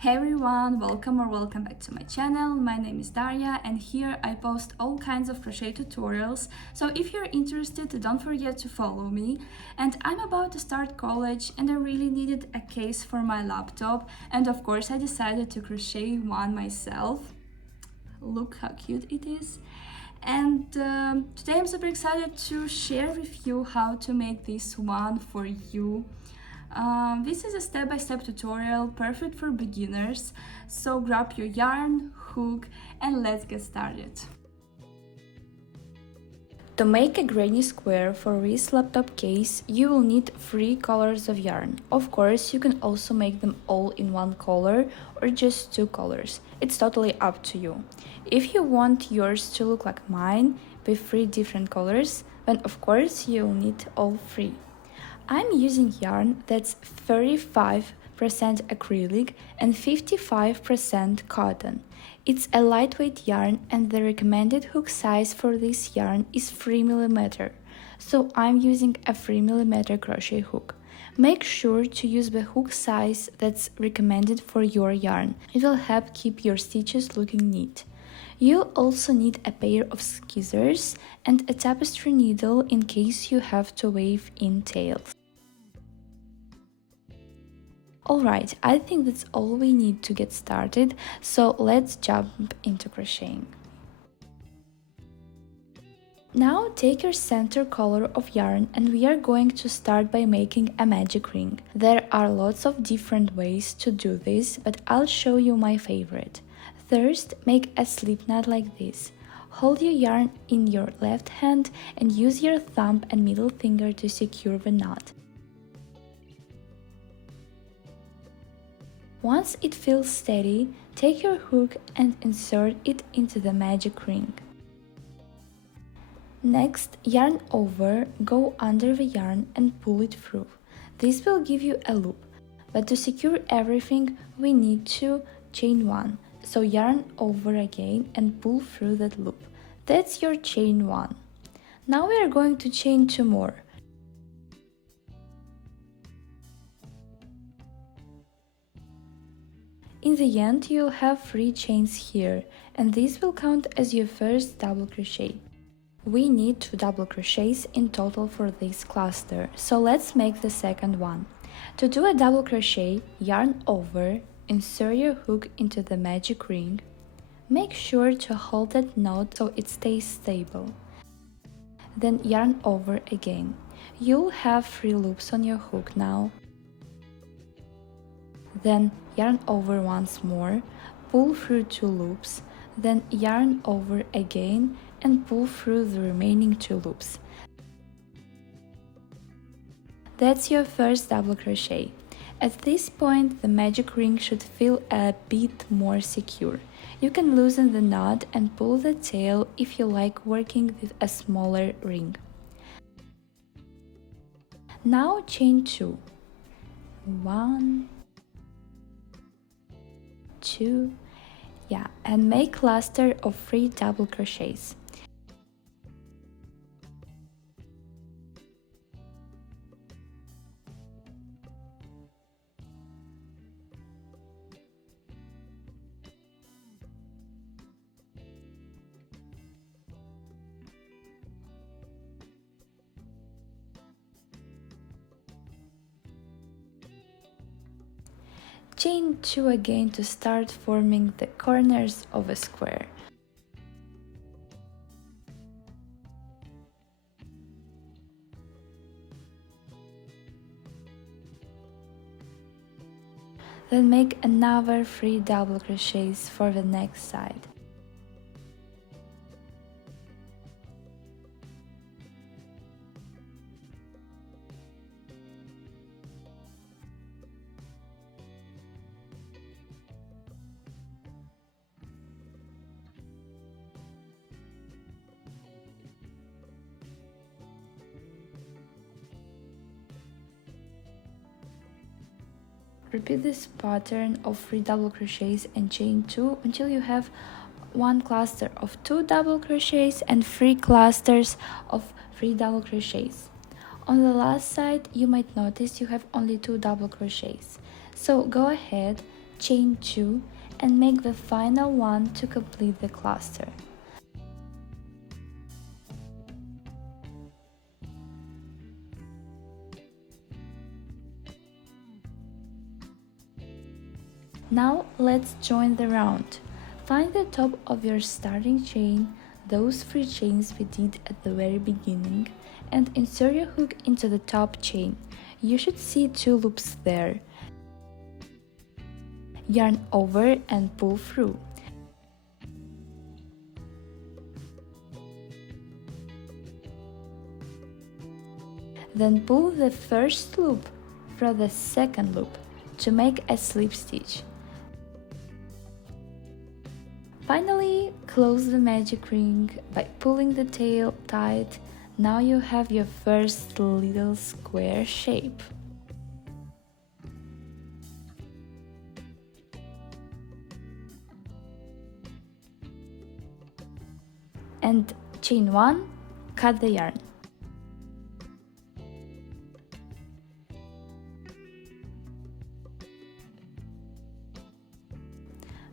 Hey everyone, welcome back to my channel. My name is Daria and here I post all kinds of crochet tutorials. So if you're interested, don't forget to follow me. And I'm about to start college and I really needed a case for my laptop, and of course I decided to crochet one myself. Look how cute it is. And today I'm super excited to share with you how to make this one for you. This is a step-by-step tutorial perfect for beginners, so grab your yarn, hook, and let's get started. To make a granny square for this laptop case, you will need 3 colors of yarn. Of course, you can also make them all in one color or just 2 colors. It's totally up to you. If you want yours to look like mine with 3 different colors, then of course you'll need all 3. I'm using yarn that's 35% acrylic and 55% cotton. It's a lightweight yarn and the recommended hook size for this yarn is 3mm, so I'm using a 3mm crochet hook. Make sure to use the hook size that's recommended for your yarn. It will help keep your stitches looking neat. You'll also need a pair of scissors and a tapestry needle in case you have to weave in tails. Alright, I think that's all we need to get started, so let's jump into crocheting. Now take your center color of yarn and we are going to start by making a magic ring. There are lots of different ways to do this, but I'll show you my favorite. First, make a slip knot like this. Hold your yarn in your left hand and use your thumb and middle finger to secure the knot. Once it feels steady, take your hook and insert it into the magic ring. Next, yarn over, go under the yarn and pull it through. This will give you a loop, but to secure everything we need to chain 1. So yarn over again and pull through that loop. That's your chain 1. Now we are going to chain 2 more. In the end, you'll have 3 chains here, and this will count as your first double crochet. We need 2 double crochets in total for this cluster, so let's make the second one. To do a double crochet, yarn over, insert your hook into the magic ring. Make sure to hold that knot so it stays stable. Then yarn over again. You'll have 3 loops on your hook now. Then yarn over once more, pull through 2 loops, then yarn over again and pull through the remaining 2 loops. That's your first double crochet. At this point, the magic ring should feel a bit more secure. You can loosen the knot and pull the tail if you like working with a smaller ring. Now chain 2. 1, 2, and make cluster of 3 double crochets. Chain 2 again to start forming the corners of a square. Then make another 3 double crochets for the next side. Repeat this pattern of 3 double crochets and chain 2 until you have 1 cluster of 2 double crochets and 3 clusters of 3 double crochets. On the last side, you might notice you have only 2 double crochets. So go ahead, chain 2 and make the final one to complete the cluster. Now let's join the round. Find the top of your starting chain, those 3 chains we did at the very beginning, and insert your hook into the top chain. You should see 2 loops there. Yarn over and pull through. Then pull the first loop through the second loop to make a slip stitch. Finally, close the magic ring by pulling the tail tight. Now you have your first little square shape. And chain 1, cut the yarn.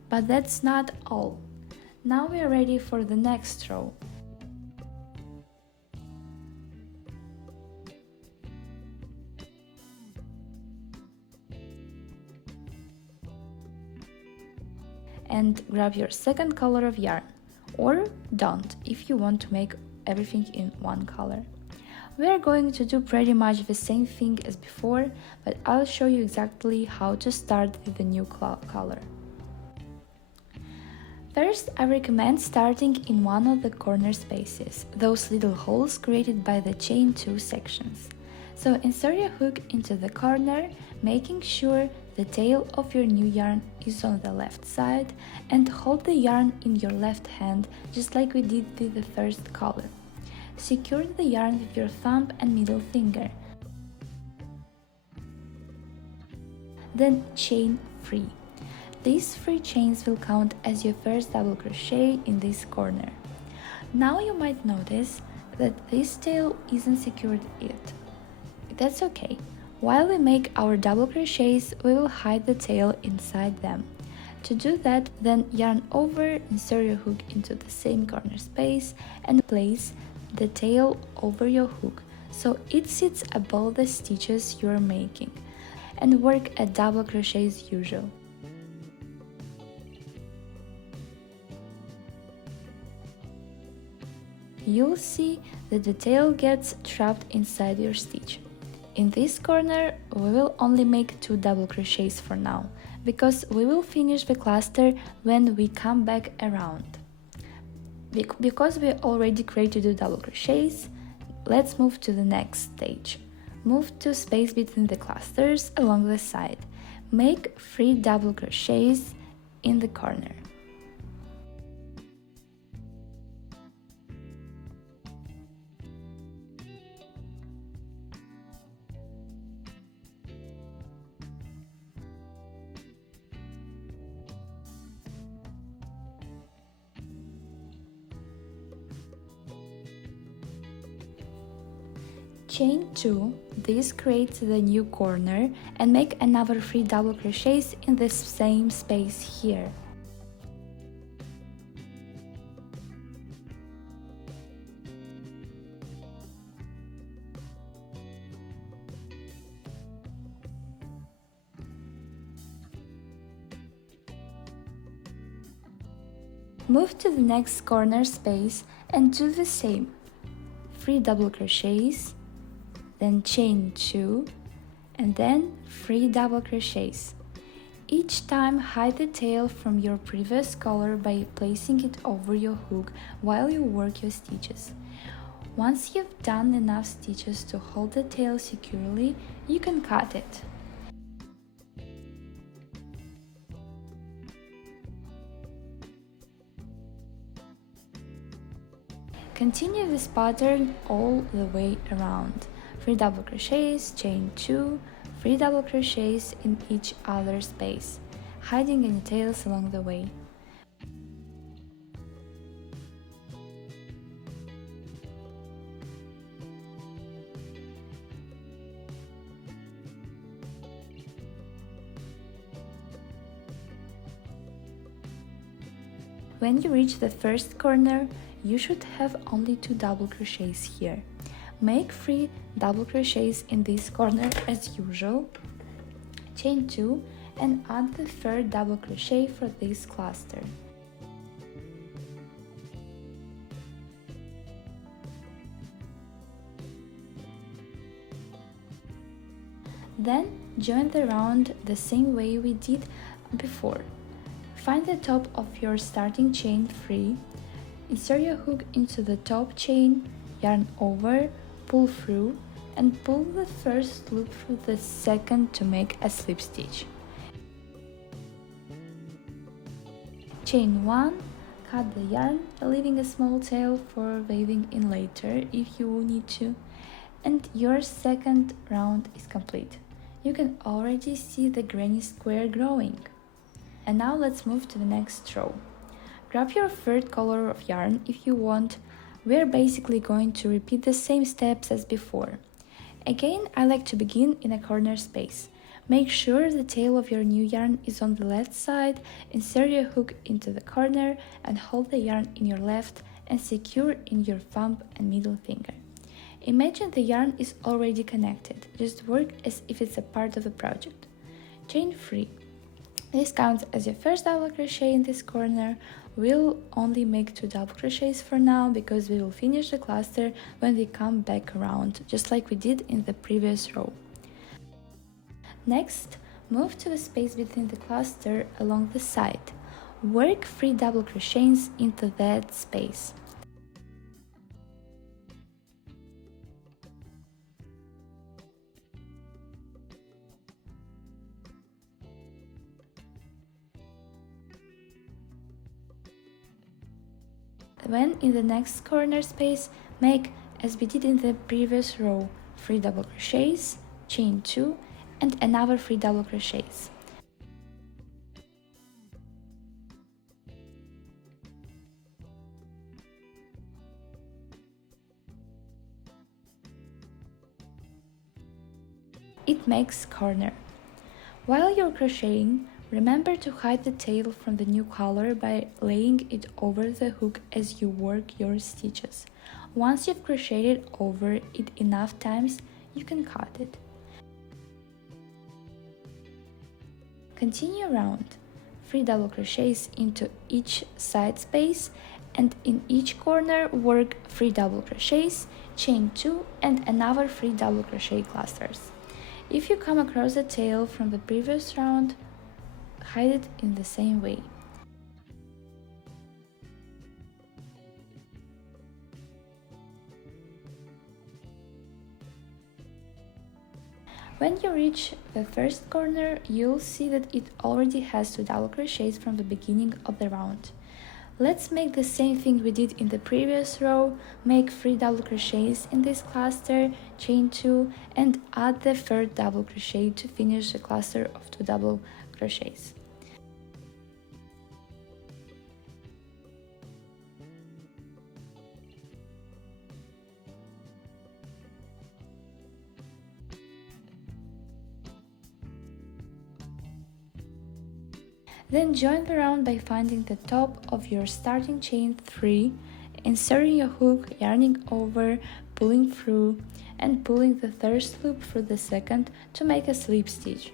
But that's not all. Now we are ready for the next row. And grab your second color of yarn, or don't if you want to make everything in one color. We are going to do pretty much the same thing as before, but I'll show you exactly how to start with the new color. First, I recommend starting in one of the corner spaces, those little holes created by the chain 2 sections. So insert your hook into the corner, making sure the tail of your new yarn is on the left side, and hold the yarn in your left hand just like we did with the first color. Secure the yarn with your thumb and middle finger. Then chain 3. These 3 chains will count as your first double crochet in this corner. Now you might notice that this tail isn't secured yet. That's okay. While we make our double crochets, we will hide the tail inside them. To do that, then yarn over, insert your hook into the same corner space and place the tail over your hook so it sits above the stitches you are making, and work a double crochet as usual. You'll see that the tail gets trapped inside your stitch. In this corner, we will only make 2 double crochets for now, because we will finish the cluster when we come back around. Because we already created 2 double crochets, let's move to the next stage. Move to space between the clusters along the side. Make 3 double crochets in the corner. Chain 2, this creates the new corner, and make another 3 double crochets in the same space here. Move to the next corner space and do the same. 3 double crochets, then chain 2, and then 3 double crochets. Each time hide the tail from your previous color by placing it over your hook while you work your stitches. Once you've done enough stitches to hold the tail securely, you can cut it. Continue this pattern all the way around. 3 double crochets, chain 2, 3 double crochets in each other space, hiding any tails along the way. When you reach the first corner, you should have only 2 double crochets here. Make 3 double crochets in this corner as usual, chain 2 and add the third double crochet for this cluster. Then join the round the same way we did before. Find the top of your starting chain 3, insert your hook into the top chain, yarn over, pull through, and pull the first loop through the second to make a slip stitch. Chain 1, cut the yarn, leaving a small tail for weaving in later if you need to, and your second round is complete. You can already see the granny square growing. And now let's move to the next row. Grab your third color of yarn if you want. We're basically going to repeat the same steps as before. Again, I like to begin in a corner space. Make sure the tail of your new yarn is on the left side, insert your hook into the corner and hold the yarn in your left and secure in your thumb and middle finger. Imagine the yarn is already connected, just work as if it's a part of the project. Chain 3. This counts as your first double crochet in this corner. We'll only make 2 double crochets for now because we will finish the cluster when we come back around, just like we did in the previous row. Next, move to the space between the cluster along the side. Work 3 double crochets into that space. When in the next corner space, make, as we did in the previous row, 3 double crochets, chain 2 and another 3 double crochets. It makes corner. While you're crocheting, remember to hide the tail from the new color by laying it over the hook as you work your stitches. Once you've crocheted over it enough times, you can cut it. Continue around. 3 double crochets into each side space and in each corner work 3 double crochets, chain 2 and another 3 double crochet clusters. If you come across the tail from the previous round, hide it in the same way. When you reach the first corner, you'll see that it already has 2 double crochets from the beginning of the round. Let's make the same thing we did in the previous row. Make 3 double crochets in this cluster, chain 2 and add the third double crochet to finish the cluster of 2 double crochets. Then join the round by finding the top of your starting chain 3, inserting your hook, yarning over, pulling through, and pulling the first loop through the second to make a slip stitch.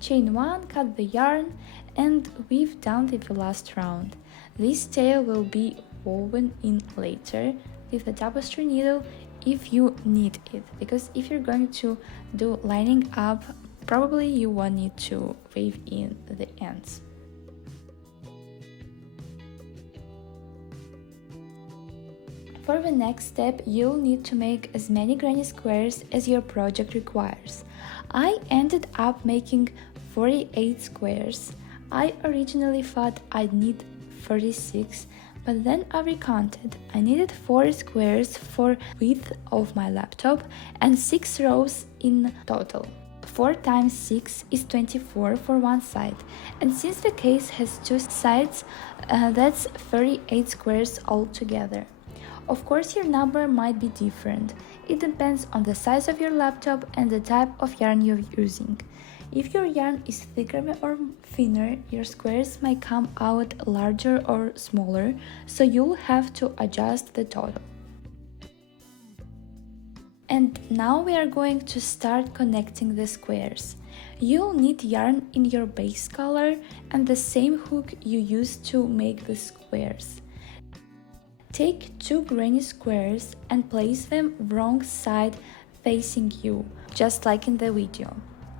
Chain 1, cut the yarn, and weave down to the last round. This tail will be woven in later with a tapestry needle if you need it, because if you're going to do lining up, probably you won't need to weave in the ends. For the next step, you'll need to make as many granny squares as your project requires. I ended up making 48 squares. I originally thought I'd need 36, but then I recounted. I needed 4 squares for width of my laptop and 6 rows in total. 4 times 6 is 24 for one side, and since the case has 2 sides, that's 38 squares altogether. Of course, your number might be different. It depends on the size of your laptop and the type of yarn you're using. If your yarn is thicker or thinner, your squares might come out larger or smaller, so you'll have to adjust the total. And now we are going to start connecting the squares. You'll need yarn in your base color and the same hook you used to make the squares. Take 2 granny squares and place them wrong side facing you, just like in the video.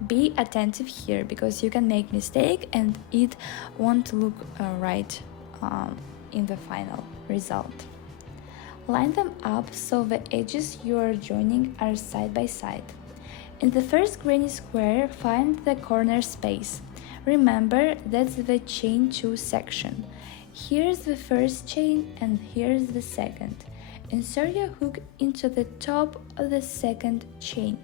Be attentive here because you can make mistake and it won't look right in the final result. Line them up so the edges you are joining are side by side. In the first granny square, find the corner space. Remember, that's the chain 2 section. Here's the first chain and here's the second. Insert your hook into the top of the second chain.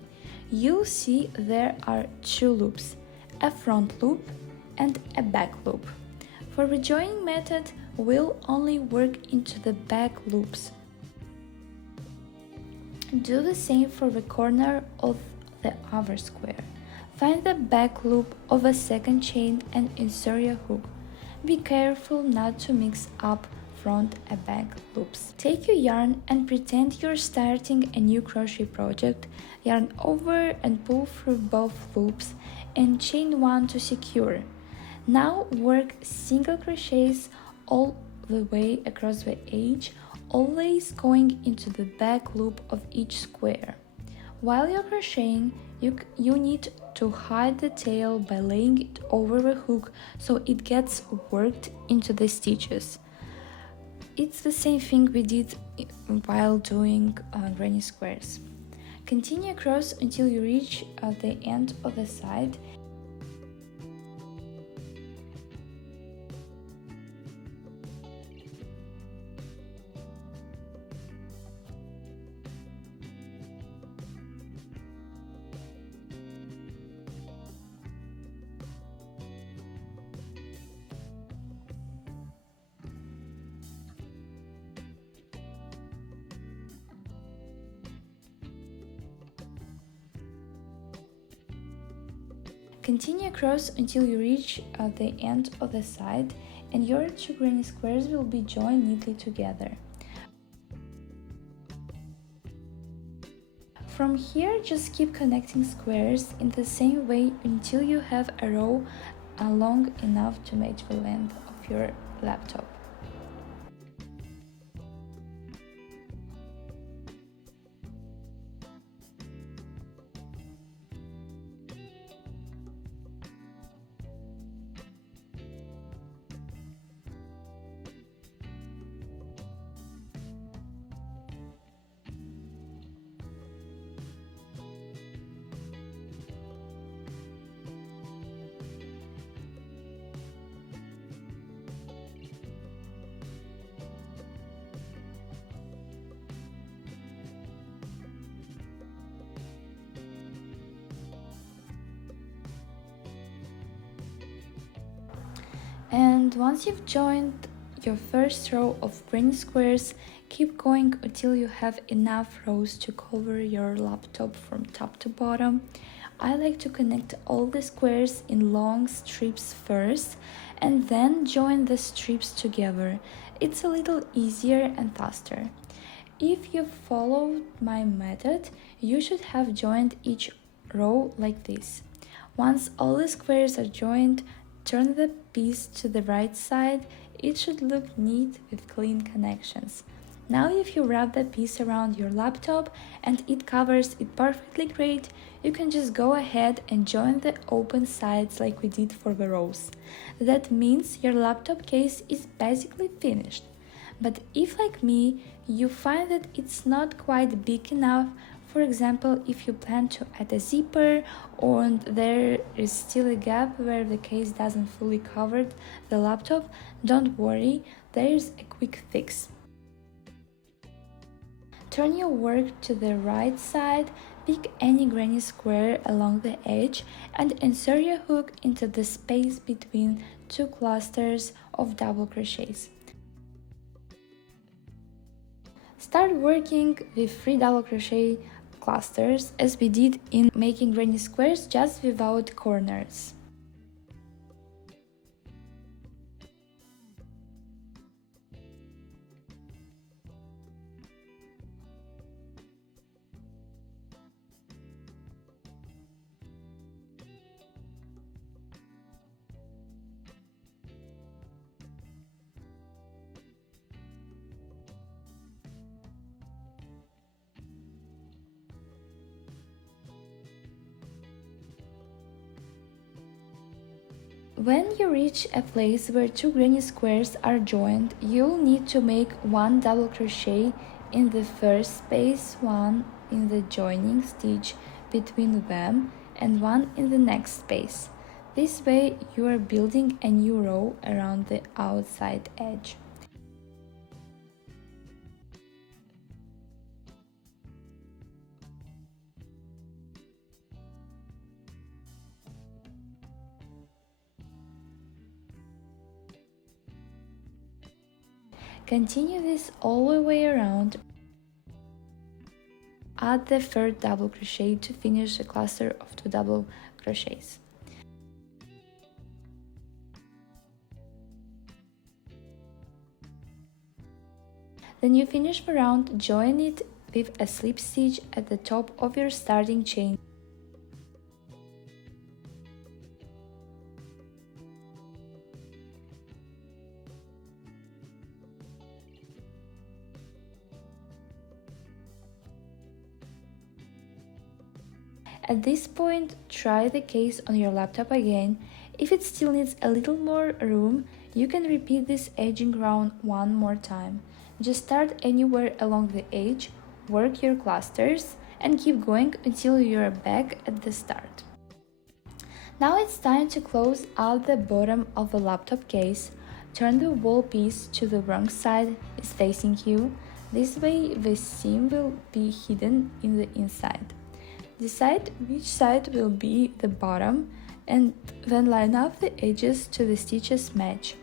You'll see there are 2 loops, a front loop and a back loop. For the joining method, we'll only work into the back loops. Do the same for the corner of the other square. Find the back loop of a second chain and insert your hook. Be careful not to mix up front and back loops. Take your yarn and pretend you're starting a new crochet project. Yarn over and pull through both loops and chain 1 to secure. Now work single crochets all the way across the edge, always going into the back loop of each square. While you're crocheting, you need to hide the tail by laying it over the hook so it gets worked into the stitches. It's the same thing we did while doing granny squares. Continue across until you reach the end of the side. Continue across until you reach the end of the side and your 2 granny squares will be joined neatly together. From here, just keep connecting squares in the same way until you have a row long enough to match the length of your laptop. And once you've joined your first row of granny squares, keep going until you have enough rows to cover your laptop from top to bottom. I like to connect all the squares in long strips first and then join the strips together. It's a little easier and faster. If you followed my method, you should have joined each row like this. Once all the squares are joined, turn the piece to the right side. It should look neat with clean connections. Now if you wrap the piece around your laptop and it covers it perfectly great, you can just go ahead and join the open sides like we did for the rows. That means your laptop case is basically finished. But if, like me, you find that it's not quite big enough, for example, if you plan to add a zipper or there is still a gap where the case doesn't fully cover the laptop, don't worry, there is a quick fix. Turn your work to the right side, pick any granny square along the edge and insert your hook into the space between 2 clusters of double crochets. Start working with 3 double crochet clusters as we did in making granny squares, just without corners. When you reach a place where two granny squares are joined, you'll need to make one double crochet in the first space, one in the joining stitch between them, and one in the next space. This way you are building a new row around the outside edge. Continue this all the way around. Add the third double crochet to finish a cluster of 2 double crochets. Then you finish the round, join it with a slip stitch at the top of your starting chain. At this point, try the case on your laptop again. If it still needs a little more room, you can repeat this edging round one more time. Just start anywhere along the edge, work your clusters, and keep going until you're back at the start. Now it's time to close out the bottom of the laptop case. Turn the wall piece to the wrong side is facing you. This way the seam will be hidden in the inside. Decide which side will be the bottom and then line up the edges to the stitches match.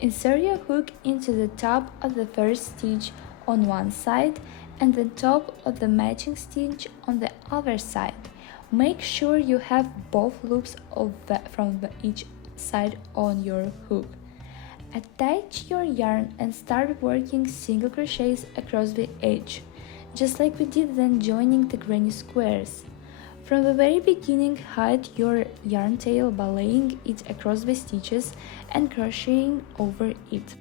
Insert your hook into the top of the first stitch on one side and the top of the matching stitch on the other side. Make sure you have both loops from each side on your hook. Attach your yarn and start working single crochets across the edge, just like we did when joining the granny squares. From the very beginning, hide your yarn tail by laying it across the stitches and crocheting over it.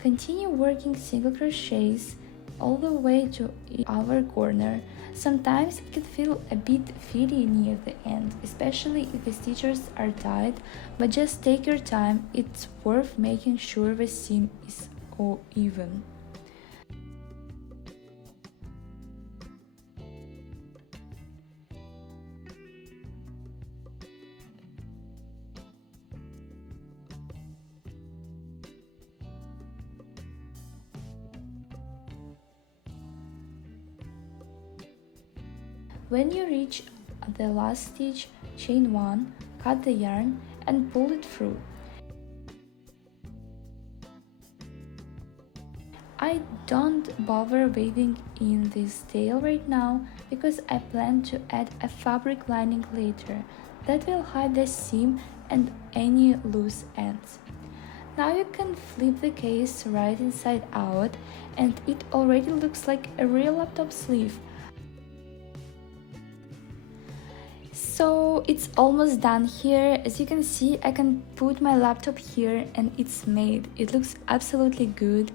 Continue working single crochets all the way to our corner. Sometimes it can feel a bit fitty near the end, especially if the stitches are tight, but just take your time, it's worth making sure the seam is all even. When you reach the last stitch, chain 1, cut the yarn and pull it through. I don't bother weaving in this tail right now because I plan to add a fabric lining later that will hide the seam and any loose ends. Now you can flip the case right inside out and it already looks like a real laptop sleeve. So it's almost done here. As you can see, I can put my laptop here and it's made. It looks absolutely good.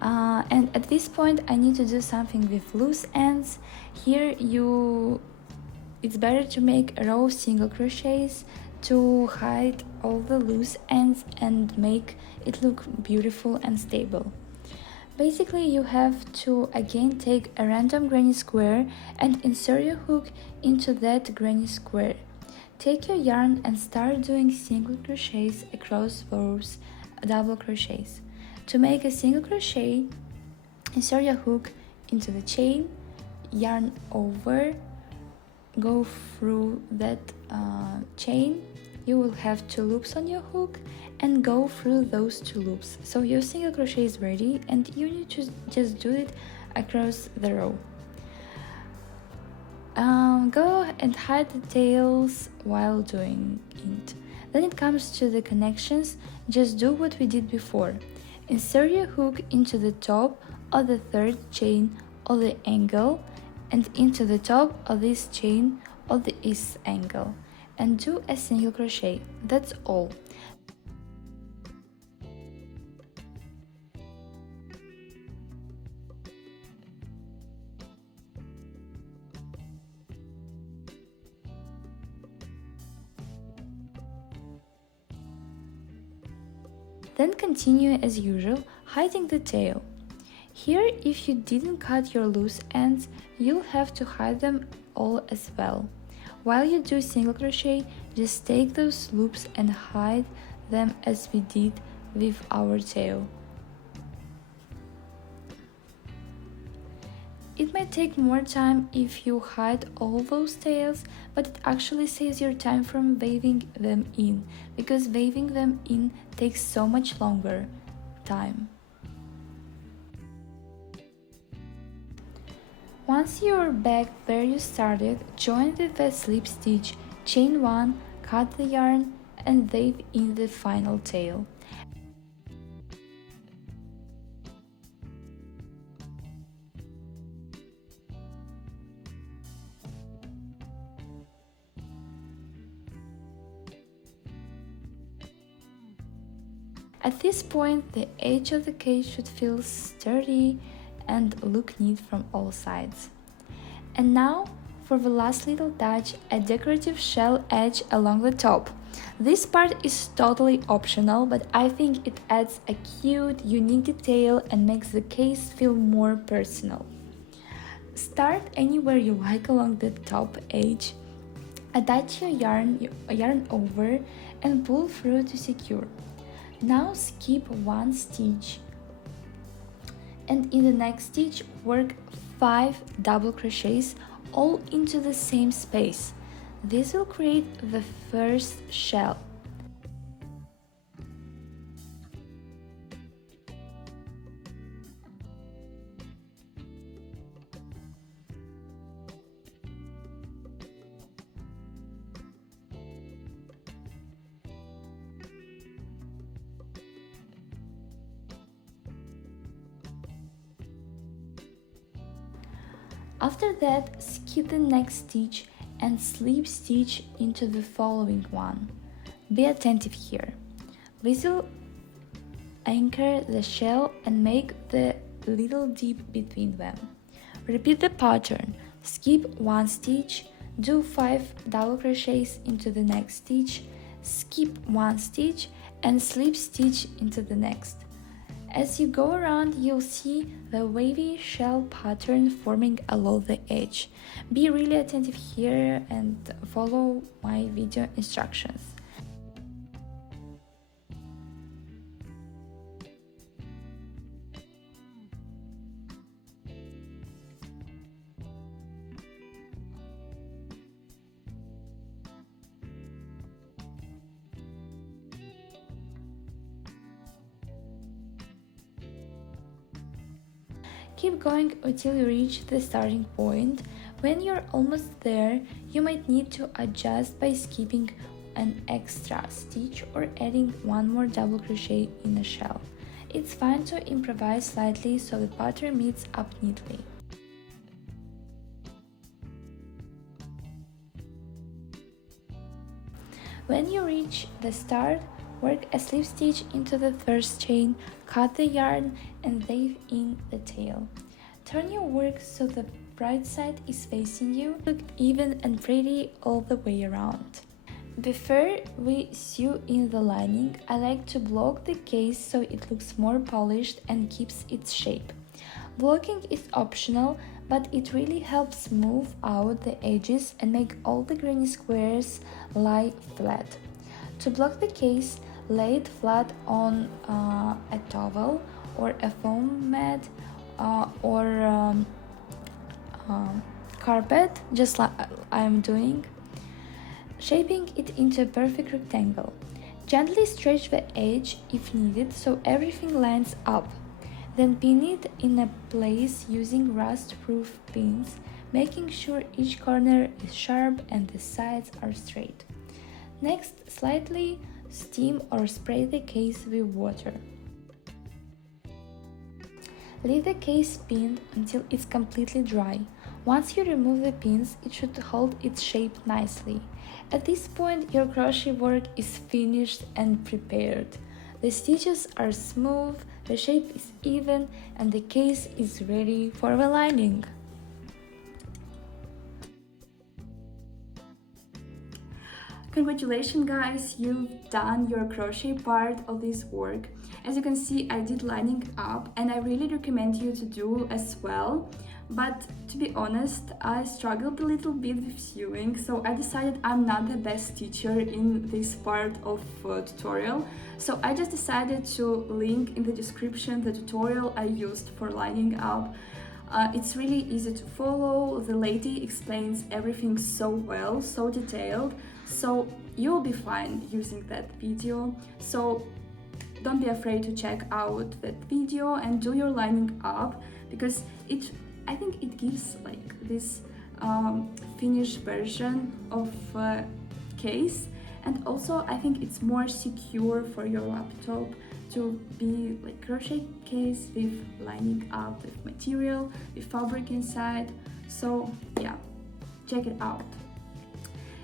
And at this point I need to do something with loose ends. Here it's better to make a row of single crochets to hide all the loose ends and make it look beautiful and stable. Basically, you have to again take a random granny square and insert your hook into that granny square. Take your yarn and start doing single crochets across those double crochets. To make a single crochet, insert your hook into the chain, yarn over, go through that chain. You will have 2 loops on your hook and go through those 2 loops. So your single crochet is ready and you need to just do it across the row. Go and hide the tails while doing it. Then it comes to the connections, just do what we did before. Insert your hook into the top of the third chain of the angle and into the top of this chain of the east angle and do a single crochet. That's all. Then continue as usual, hiding the tail. Here, if you didn't cut your loose ends, you'll have to hide them all as well. While you do single crochet, just take those loops and hide them as we did with our tail. It might take more time if you hide all those tails, but it actually saves your time from weaving them in, because weaving them in takes so much longer time. Once you're back where you started, join with the slip stitch, chain 1, cut the yarn and weave in the final tail. At this point, the edge of the case should feel sturdy and look neat from all sides. And now, for the last little touch, a decorative shell edge along the top. This part is totally optional, but I think it adds a cute, unique detail and makes the case feel more personal. Start anywhere you like along the top edge. Attach your yarn over and pull through to secure. Now skip one stitch and in the next stitch work 5 double crochets all into the same space. This will create the first shell. After that, skip the next stitch and slip stitch into the following one. Be attentive here. This will anchor the shell and make the little dip between them. Repeat the pattern. Skip one stitch, do 5 double crochets into the next stitch, skip one stitch and slip stitch into the next. As you go around, you'll see the wavy shell pattern forming along the edge. Be really attentive here and follow my video instructions. Keep going until you reach the starting point. When you're almost there, you might need to adjust by skipping an extra stitch or adding one more double crochet in a shell. It's fine to improvise slightly so the pattern meets up neatly. When you reach the start, work a slip stitch into the first chain, cut the yarn and weave in the tail. Turn your work so the bright side is facing you. Look even and pretty all the way around. Before we sew in the lining, I like to block the case so it looks more polished and keeps its shape. Blocking is optional, but it really helps smooth out the edges and make all the granny squares lie flat. To block the case, lay it flat on a towel or a foam mat or carpet, just like I'm doing, shaping it into a perfect rectangle. Gently stretch the edge if needed so everything lines up. Then pin it in a place using rust-proof pins. making sure each corner is sharp and the sides are straight. Next, slightly steam or spray the case with water. Leave the case pinned until it's completely dry. Once you remove the pins, it should hold its shape nicely. At this point, your crochet work is finished and prepared. The stitches are smooth, the shape is even, and the case is ready for the lining. Congratulations guys, you've done your crochet part of this work. As you can see, I did lining up and I really recommend you to do as well. But to be honest, I struggled a little bit with sewing, so I decided I'm not the best teacher in this part of tutorial. So I just decided to link in the description the tutorial I used for lining up. It's really easy to follow. The lady explains everything so well, so detailed, so you'll be fine using that video. So don't be afraid to check out that video and do your lining up, because I think it gives like this finished version of case, and also I think it's more secure for your laptop to be like crochet case with lining up with material, with fabric inside. So yeah, check it out.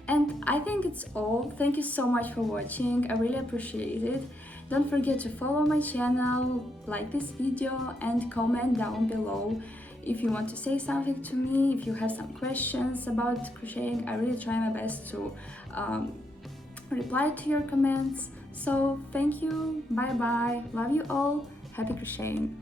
And I think it's all. Thank you so much for watching, I really appreciate it. Don't forget to follow my channel, like this video and comment down below if you want to say something to me, if you have some questions about crocheting. I really try my best to reply to your comments. So thank you, bye bye, love you all, happy crocheting.